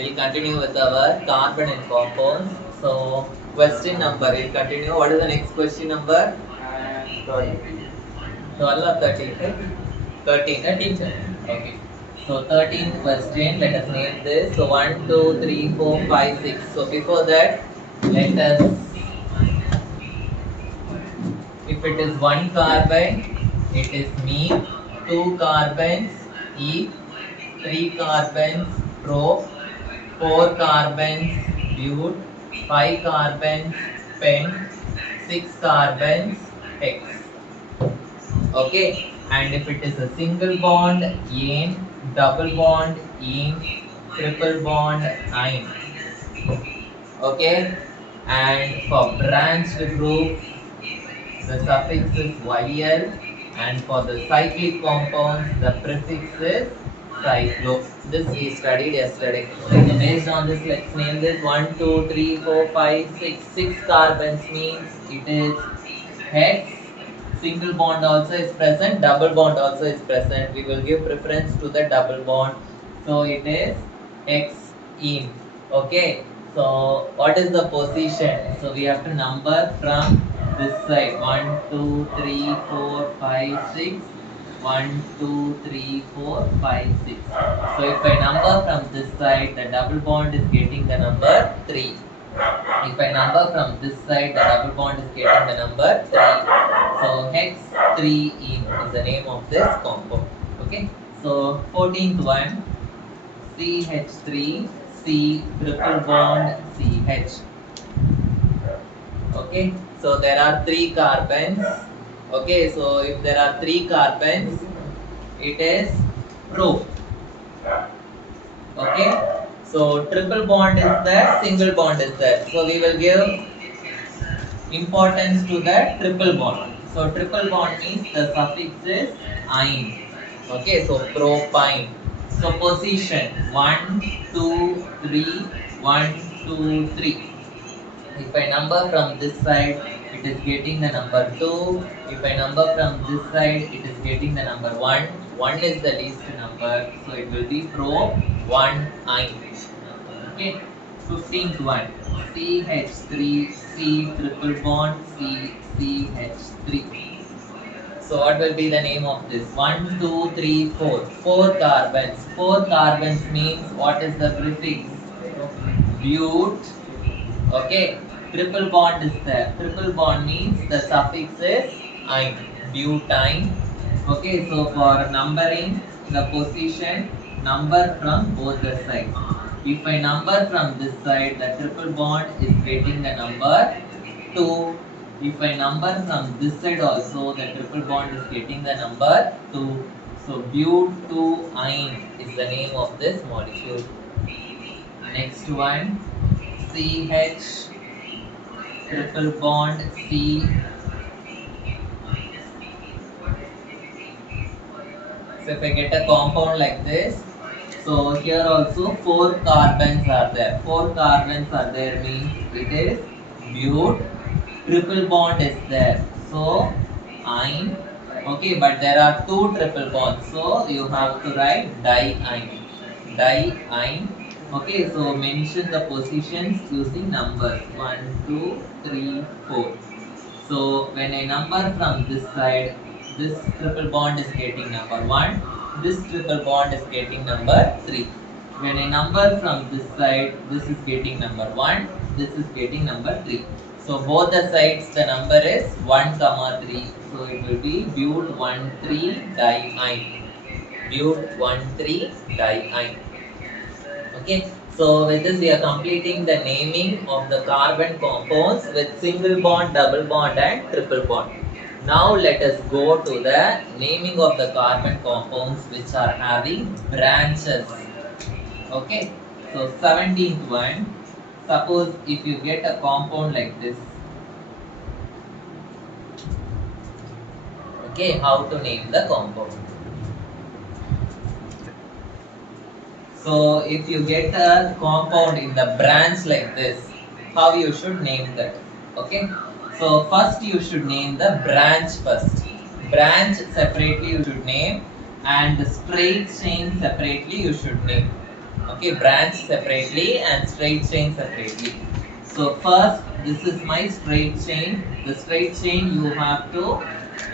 We'll continue with our carbon and compounds. So, question number, we'll continue. What is the next question number? 12 or 13? 13. 13, sir. Okay. So, 13th question, let us name this. So, 1, 2, 3, 4, 5, 6. So, before that, let us, if it is one carbon, it is me, two carbons, E, three carbons, pro, 4 carbons, bute, 5 carbons, pen, 6 carbons, hex. Okay, and if it is a single bond, ene, double bond, ene, triple bond, ine. Okay, and for branched group, the suffix is YL, and for the cyclic compounds, the prefix is cyclo. This we studied yesterday. So based on this, let's name this 1, 2, 3, 4, 5, 6. 6 carbons means it is hex. Single bond also is present, double bond also is present. We will give preference to the double bond. So it is hex in. Okay. So what is the position? So we have to number from this side. 1, 2, 3, 4, 5, 6. 1, 2, 3, 4, 5, 6. So if I number from this side, the double bond is getting the number 3. If I number from this side, the double bond is getting the number 3. So hex 3 in is the name of this compound. Okay. So 14th one, CH3, C triple bond CH. Okay. So there are 3 carbons. Okay. So if there are 3 carbons, it is pro. Okay. So triple bond is there, single bond is there. So we will give importance to the triple bond. So triple bond means the suffix is ine. Okay, so propine. So position 1, 2, 3, 1, 2, 3. If I number from this side, it is getting the number 2. If I number from this side, it is getting the number 1. 1 is the least number, so it will be pro 1 ine. Okay, 15th one, CH3, C triple bond, C, CH3. So what will be the name of this? 1, 2, 3, 4. 4 carbons. 4 carbons means what is the prefix? Bute. Okay, triple bond is there. Triple bond means the suffix is ine, butine. Okay, so for numbering the position, number from both the sides. If I number from this side, the triple bond is getting the number 2. If I number from this side also, the triple bond is getting the number 2. So butene is the name of this molecule. Next one, CH triple bond C. So if I get a compound like this, so here also 4 carbons are there. 4 carbons are there means it is bute. Triple bond is there. So ine. Okay, but there are 2 triple bonds. So you have to write diine. Diine. Okay, so mention the positions using numbers 1, 2, 3, 4. So when I number from this side, this triple bond is getting number 1, this triple bond is getting number 3. When I number from this side, this is getting number 1, this is getting number 3. So both the sides the number is 1, 3. So it will be bute 1, 3 diine. Bute 1, 3 diine. Okay, so with this we are completing the naming of the carbon compounds with single bond, double bond and triple bond. Now let us go to the naming of the carbon compounds which are having branches. Okay, so 17th one, suppose if you get a compound like this, okay, how to name the compound? So if you get a compound in the branch like this, how you should name that? Okay. So first you should name the branch first. Branch separately you should name, and the straight chain separately you should name. Okay, branch separately and straight chain separately. So first, this is my straight chain. The straight chain you have to,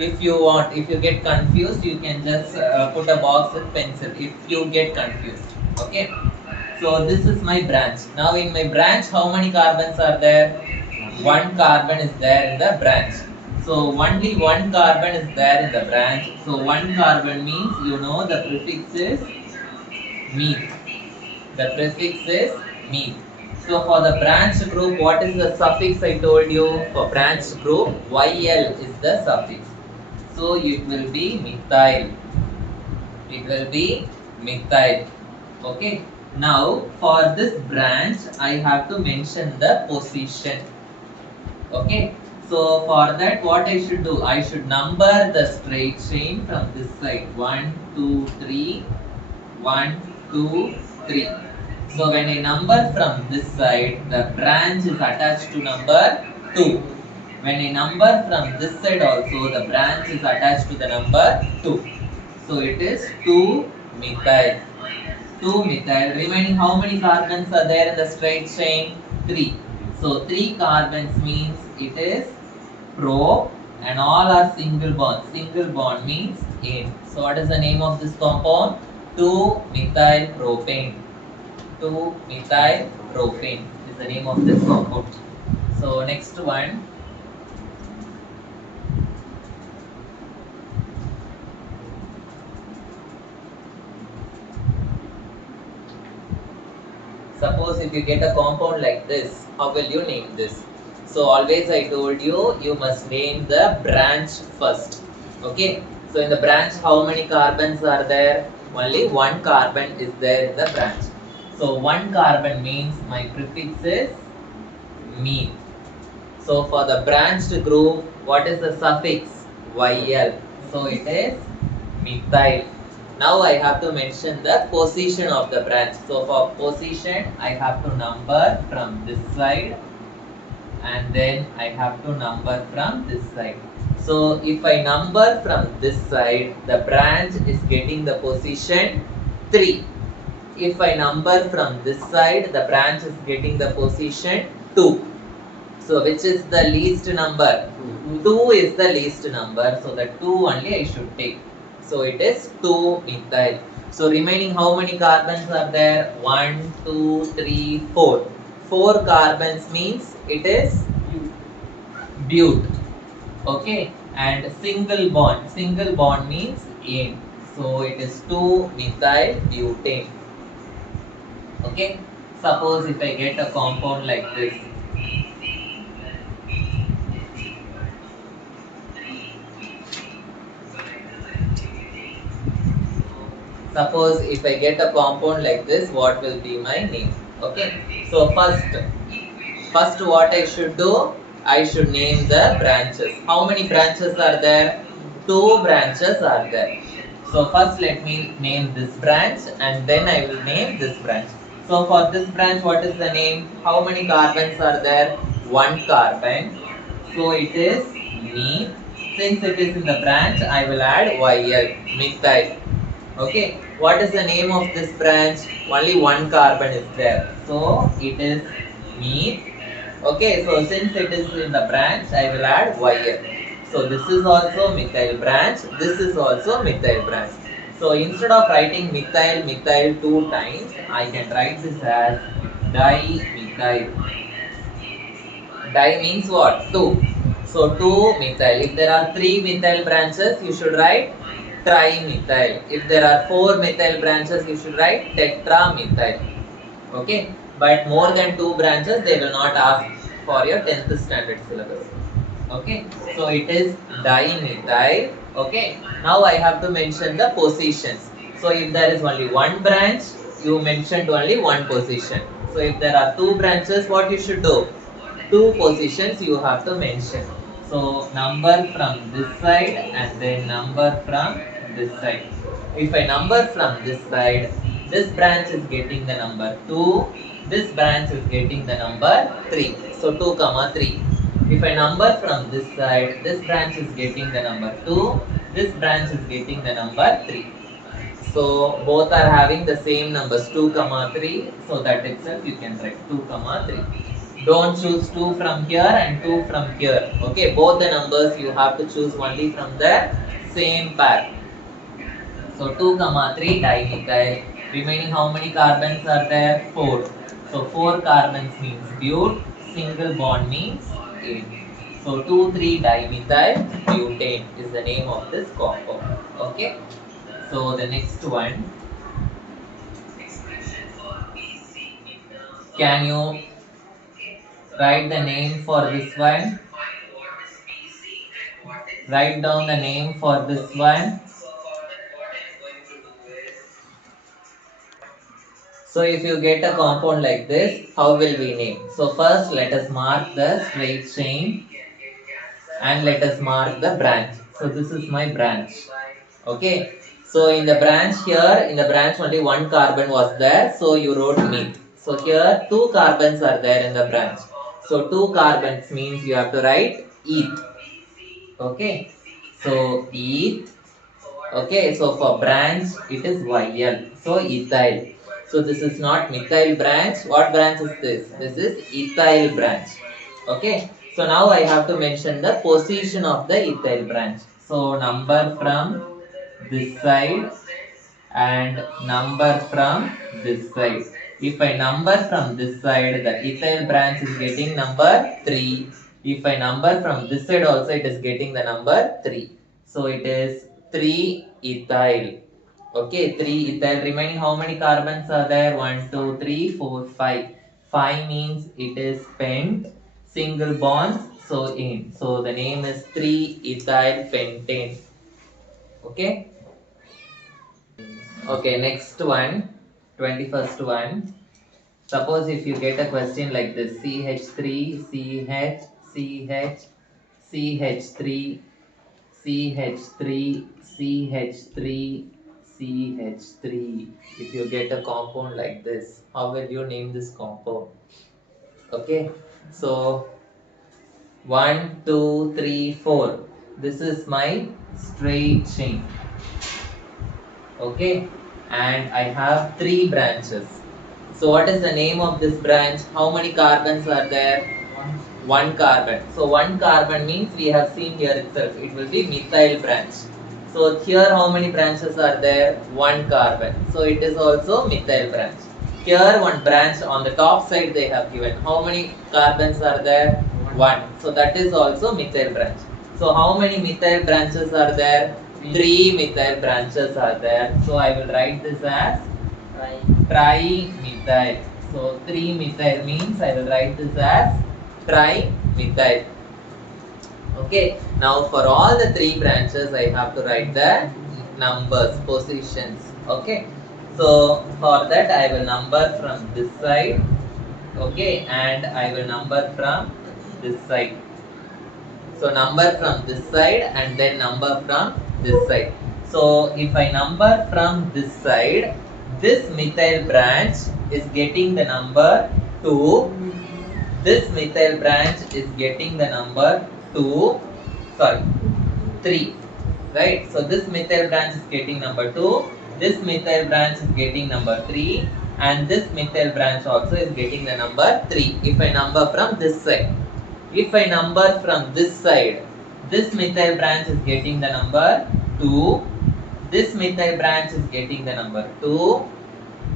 if you want, if you get confused, you can just put a box with pencil if you get confused. Okay. So this is my branch. Now in my branch, how many carbons are there? One carbon is there in the branch. So only one carbon is there in the branch. So one carbon means, you know, the prefix is methyl. The prefix is methyl. So for the branch group, what is the suffix I told you? For branch group, YL is the suffix. So it will be methyl. It will be methyl. Okay. Now for this branch, I have to mention the position. Okay. So for that, what I should do? I should number the straight chain from this side. 1, 2, 3. 1, 2, 3. So when I number from this side, the branch is attached to number 2. When I number from this side also, the branch is attached to the number 2. So it is 2 methyl. 2 methyl. Remaining how many carbons are there in the straight chain? 3. So 3 carbons means it is pro and all are single bond. Single bond means in. So what is the name of this compound? 2-methyl propane. 2-methyl propane is the name of this compound. So next one. Suppose if you get a compound like this, how will you name this? So always I told you, you must name the branch first. Okay. So in the branch, how many carbons are there? Only one carbon is there in the branch. So one carbon means my prefix is methyl. So for the branched group, what is the suffix? YL. So it is methyl. Now I have to mention the position of the branch. So for position, I have to number from this side and then I have to number from this side. So if I number from this side, the branch is getting the position 3. If I number from this side, the branch is getting the position 2. So which is the least number? 2 is the least number. So the 2 only I should take. So it is 2 methyl. So remaining how many carbons are there? 1, 2, 3, 4. 4 carbons means it is but. Okay. And single bond. Single bond means ane. So it is 2 methyl butane. Okay. Suppose if I get a compound like this. Suppose if I get a compound like this, what will be my name? Okay. So first what I should do? I should name the branches. How many branches are there? 2 branches are there. So first let me name this branch and then I will name this branch. So for this branch, what is the name? How many carbons are there? 1 carbon. So it is methyl. Since it is in the branch, I will add YL, methyl. Okay, what is the name of this branch? Only one carbon is there. So it is methyl. Okay, so since it is in the branch, I will add YL. So this is also methyl branch. This is also methyl branch. So instead of writing methyl 2 times, I can write this as dimethyl. Di means what? 2. So 2 methyl. If there are 3 methyl branches, you should write trimethyl. If there are 4 methyl branches, you should write tetramethyl. Okay. But more than 2 branches, they will not ask for your 10th standard syllabus. Okay. So it is dimethyl. Okay. Now I have to mention the positions. So if there is only one branch, you mentioned only one position. So if there are 2 branches, what you should do? 2 positions you have to mention. So number from this side and then number from this side. If I number from this side, this branch is getting the number 2, this branch is getting the number 3. So 2 comma 3. If I number from this side, this branch is getting the number 2, this branch is getting the number 3. So both are having the same numbers 2 comma 3. So that itself you can write 2 comma 3. Don't choose 2 from here and 2 from here. Okay, both the numbers you have to choose only from the same pair. So 2 comma 3 dimethyl. Remaining how many carbons are there? 4. So 4 carbons means bute. Single bond means 8. So 2,3 dimethyl butane is the name of this compound. Okay. So the next one. Can you write the name for this one? Write down the name for this one. So if you get a compound like this, how will we name? So first let us mark the straight chain and let us mark the branch. So this is my branch. Okay. So in the branch here, in the branch only one carbon was there. So you wrote meth. So here two carbons are there in the branch. So two carbons means you have to write eth. Okay. So eth. Okay, so for branch it is YL. So ethyl. So this is not methyl branch. What branch is this? This is ethyl branch. Okay. So now I have to mention the position of the ethyl branch. So number from this side and number from this side. If I number from this side, the ethyl branch is getting number 3. If I number from this side also, it is getting the number 3. So it is 3 ethyl. Okay, 3 ethyl. Remaining how many carbons are there? 1, 2, 3, 4, 5. 5 means it is pent, single bonds, so in. So the name is 3 ethyl pentane. Okay. Okay, next one, 21st one. Suppose if you get a question like this, CH3, CH, CH, CH3, CH3, CH3, CH3. If you get a compound like this, how will you name this compound? Okay, so 1, 2, 3, 4. This is my straight chain. Okay, and I have 3 branches. So what is the name of this branch? How many carbons are there? One carbon. So one carbon means we have seen here itself. It will be methyl branch. So here how many branches are there? One carbon. So it is also methyl branch. Here one branch on the top side they have given. How many carbons are there? One. So that is also methyl branch. So how many methyl branches are there? 3 methyl branches are there. So I will write this as trimethyl. So 3 methyl means I will write this as trimethyl. Okay. Now for all the 3 branches I have to write the numbers, positions. Okay. So for that I will number from this side. Okay, and I will number from this side. So number from this side and then number from this side. So if I number from this side, this methyl branch is getting the number 2. This methyl branch is getting the number 2. Sorry, 3. Right? So this methyl branch is getting number 2. This methyl branch is getting number 3. And this methyl branch also is getting the number 3. If I number from this side. If I number from this side, this methyl branch is getting the number 2, this methyl branch is getting the number 2,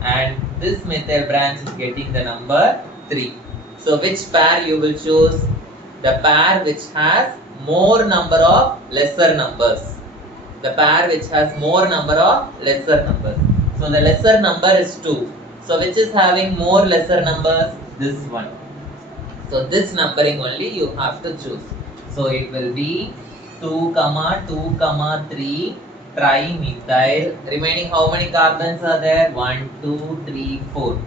and this methyl branch is getting the number 3. So which pair you will choose? The pair which has more number of lesser numbers. The pair which has more number of lesser numbers. So the lesser number is 2. So which is having more lesser numbers? This one. So this numbering only you have to choose. So it will be 2, 2, 3 trimethyl. Remaining how many carbons are there? 1, 2, 3, 4.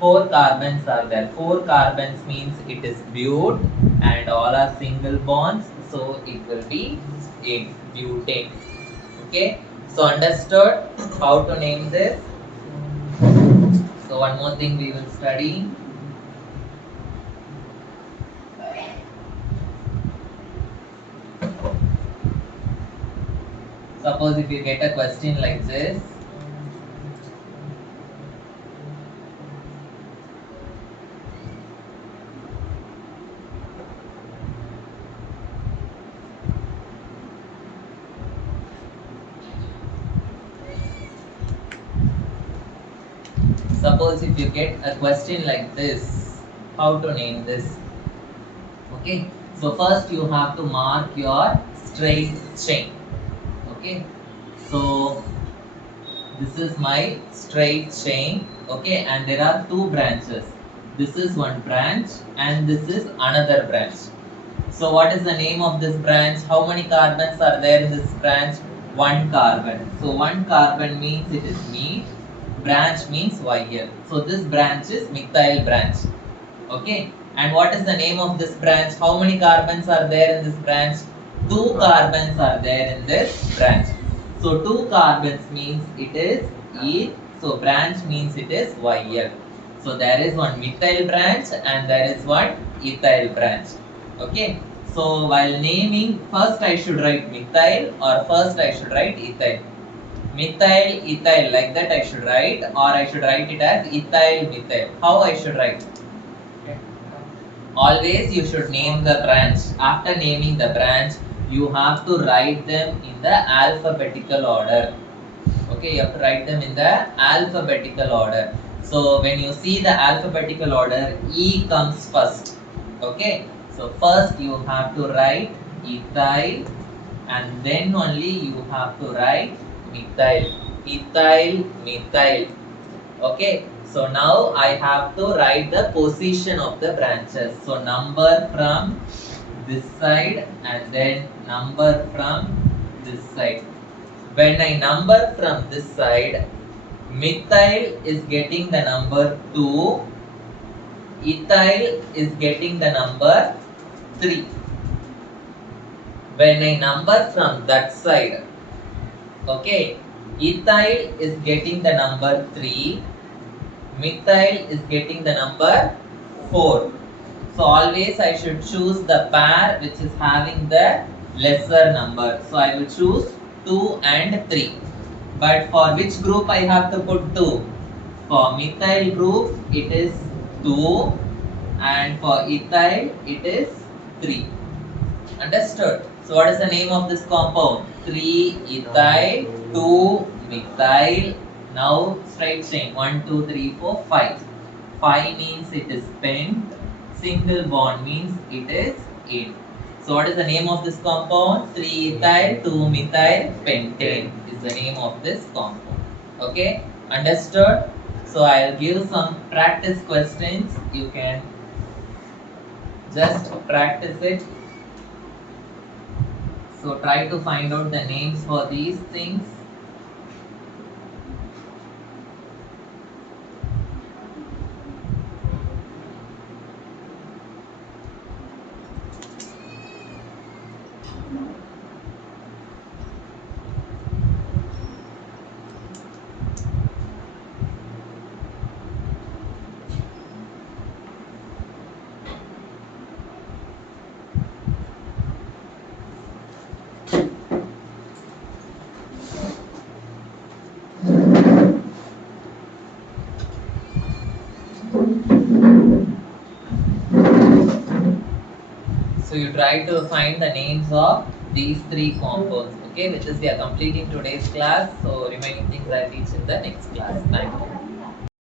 4 carbons are there. 4 carbons means it is bute and all are single bonds. So it will be in butane. Okay. So understood how to name this. So one more thing we will study. Suppose if you get a question like this, Suppose if you get a question like this, how to name this? Okay, so first you have to mark your straight chain. Okay, so this is my straight chain. Okay, and there are two branches. This is one branch and this is another branch. So what is the name of this branch? How many carbons are there in this branch? One carbon. So one carbon means it is meth. Branch means YL. So this branch is methyl branch. Okay. And what is the name of this branch? How many carbons are there in this branch? Two carbons are there in this branch. So two carbons means it is eth. So branch means it is YL. So there is one methyl branch and there is one ethyl branch. Okay. So while naming, first I should write methyl or first I should write ethyl. Methyl, ethyl, like that I should write, or I should write it as ethyl, methyl. How I should write? Always you should name the branch. After naming the branch, you have to write them in the alphabetical order. Okay, you have to write them in the alphabetical order. So when you see the alphabetical order, E comes first. Okay, so first you have to write ethyl and then only you have to write methyl. Ethyl, methyl. Okay, so now I have to write the position of the branches. So number from this side and then number from this side. When I number from this side, methyl is getting the number 2, ethyl is getting the number 3. When I number from that side, okay, ethyl is getting the number 3, methyl is getting the number 4. So always I should choose the pair which is having the lesser number. So I will choose 2 and 3. But for which group I have to put 2? For methyl group it is 2 and for ethyl it is 3. Understood? So what is the name of this compound? 3-ethyl, 2-methyl. Now straight chain 1, 2, 3, 4, 5. 5 means it is pent. Single bond means it is in. So what is the name of this compound? 3-ethyl, 2-methyl pentane is the name of this compound. Okay, understood? So I'll give some practice questions. You can just practice it. So try to find out the names for these things. So you try to find the names of these 3 compounds. Okay, with this we are completing today's class. So remaining things I'll teach in the next class. Thank you.